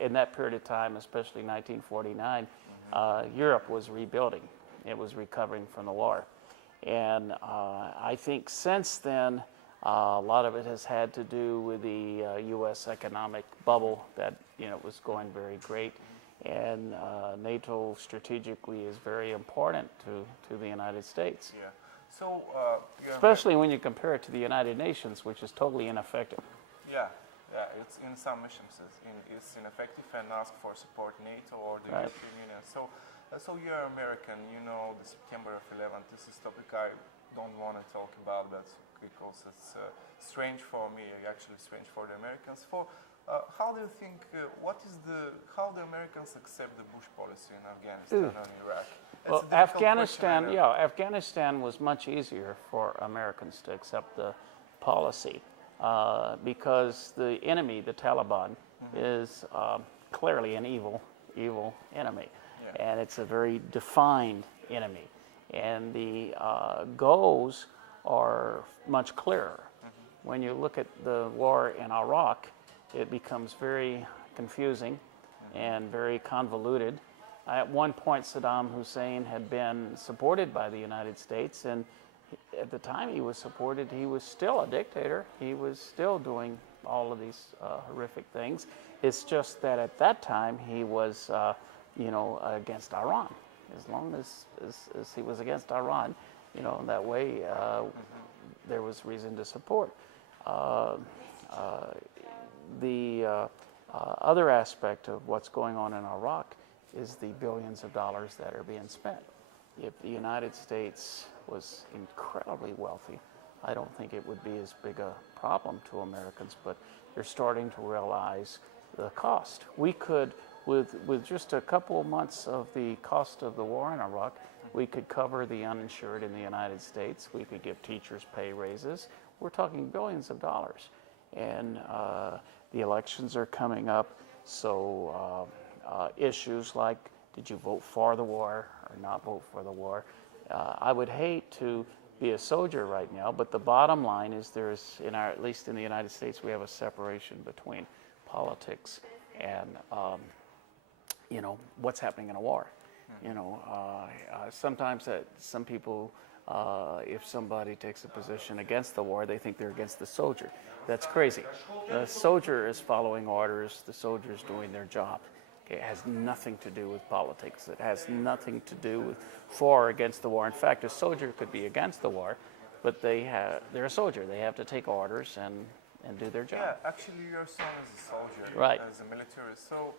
in that period of time, especially 1949, Europe was rebuilding. It was recovering from the war. And I think since then, a lot of it has had to do with the U.S. economic bubble that was going very great. And NATO strategically is very important to the United States. Yeah. So, especially when you compare it to the United Nations, which is totally ineffective. Yeah, it's in some missions it's ineffective and ask for support NATO or the Right. European Union. So you're American, you know the September of 11th. This is topic I don't want to talk about, but because it's strange for me, actually strange for the Americans. How do you think? How the Americans accept the Bush policy in Afghanistan and Iraq? It's Well, a difficult Afghanistan, question, I know. Afghanistan was much easier for Americans to accept the policy because the enemy, the Taliban, is clearly an evil enemy, and it's a very defined enemy, and the goals are much clearer. When you look at the war in Iraq, it becomes very confusing and very convoluted. At one point, Saddam Hussein had been supported by the United States, and at the time he was supported, he was still a dictator. He was still doing all of these horrific things. It's just that at that time he was, against Iran. As long as he was against Iran, that way there was reason to support. The other aspect of what's going on in Iraq is the billions of dollars that are being spent. If the United States was incredibly wealthy, I don't think it would be as big a problem to Americans, but they're starting to realize the cost. We could, with just a couple of months of the cost of the war in Iraq, we could cover the uninsured in the United States. We could give teachers pay raises. We're talking billions of dollars. And the elections are coming up, so issues like, did you vote for the war or not vote for the war? I would hate to be a soldier right now, but the bottom line is at least in the United States, we have a separation between politics and, what's happening in a war. Sometimes some people, if somebody takes a position against the war, they think they're against the soldier. That's crazy. The soldier is following orders. The soldier is doing their job. It has nothing to do with politics. It has nothing to do with for or against the war. In fact, a soldier could be against the war, but they're a soldier. They have to take orders and do their job. Yeah, actually your son is a soldier, Right. as a military. So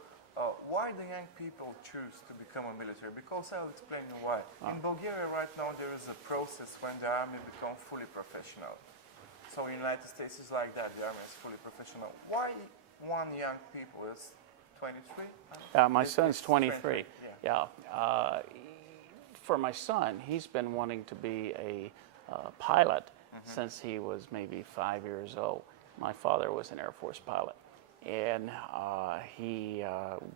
why do young people choose to become a military? Because I'll explain you why. In Bulgaria right now there is a process when the army becomes fully professional. So in the United States it's like that, the army is fully professional. Why one young people is 23? My son's 23. 23, Yeah. For my son, he's been wanting to be a pilot since he was maybe 5 years old. My father was an Air Force pilot. And he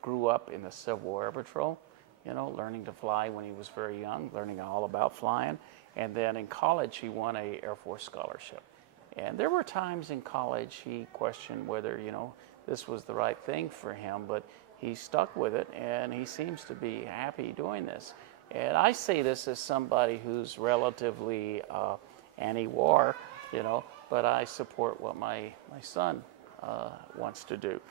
grew up in the Civil Air Patrol, learning to fly when he was very young, learning all about flying. And then in college, he won an Air Force scholarship. And there were times in college he questioned whether, this was the right thing for him, but he stuck with it, and he seems to be happy doing this. And I say this as somebody who's relatively anti-war, but I support what my son wants to do.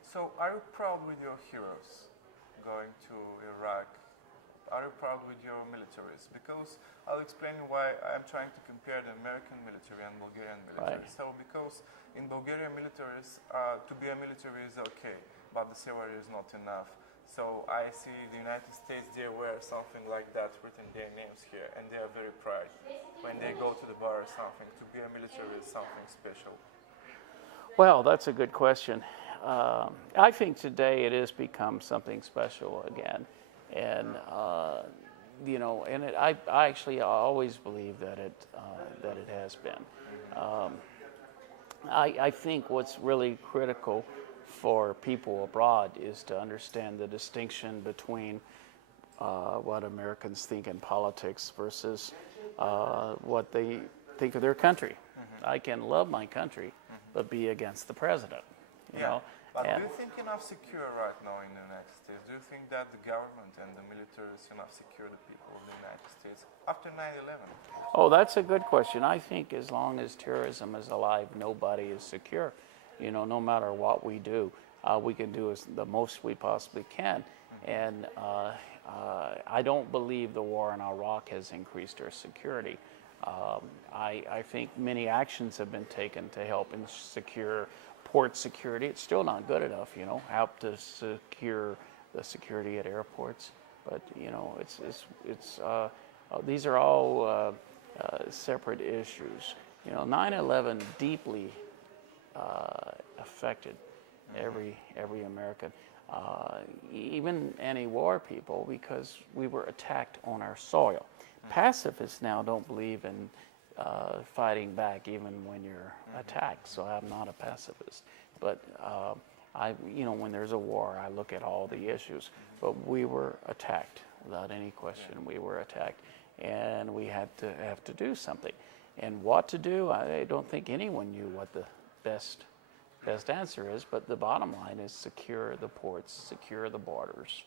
So are you proud with your heroes going to Iraq? Are you proud with your militaries? Because I'll explain why I'm trying to compare the American military and Bulgarian military. Right. So because in Bulgarian militaries, to be a military is okay, but the salary is not enough. So I see the United States, they wear something like that, written their names here, and they are very proud. When they go to the bar or something, to be a military is something special. Well, that's a good question. I think today it has become something special again. And, I actually always believe that it has been. I think what's really critical for people abroad is to understand the distinction between what Americans think in politics versus what they think of their country. I can love my country, but be against the president, you know. But And do you think enough secure right now in the United States? Do you think that the government and the military is enough secure the people of the United States after 9/11? oh, that's a good question. I think as long as terrorism is alive, nobody is secure. You know, no matter what we do, we can do the most we possibly can. And I don't believe the war in Iraq has increased our security. I think many actions have been taken to help secure port security. It's still not good enough, you know, help to secure the security at airports. But, you know, these are all separate issues. You know, 9/11 deeply affected every American, even anti-war people, because we were attacked on our soil. Pacifists now don't believe in fighting back even when you're attacked. So I'm not a pacifist, but you know, when there's a war, I look at all the issues. But we were attacked without any question. We were attacked, and we had to have to do something. And what to do? I don't think anyone knew what the best answer is. But the bottom line is secure the ports, secure the borders.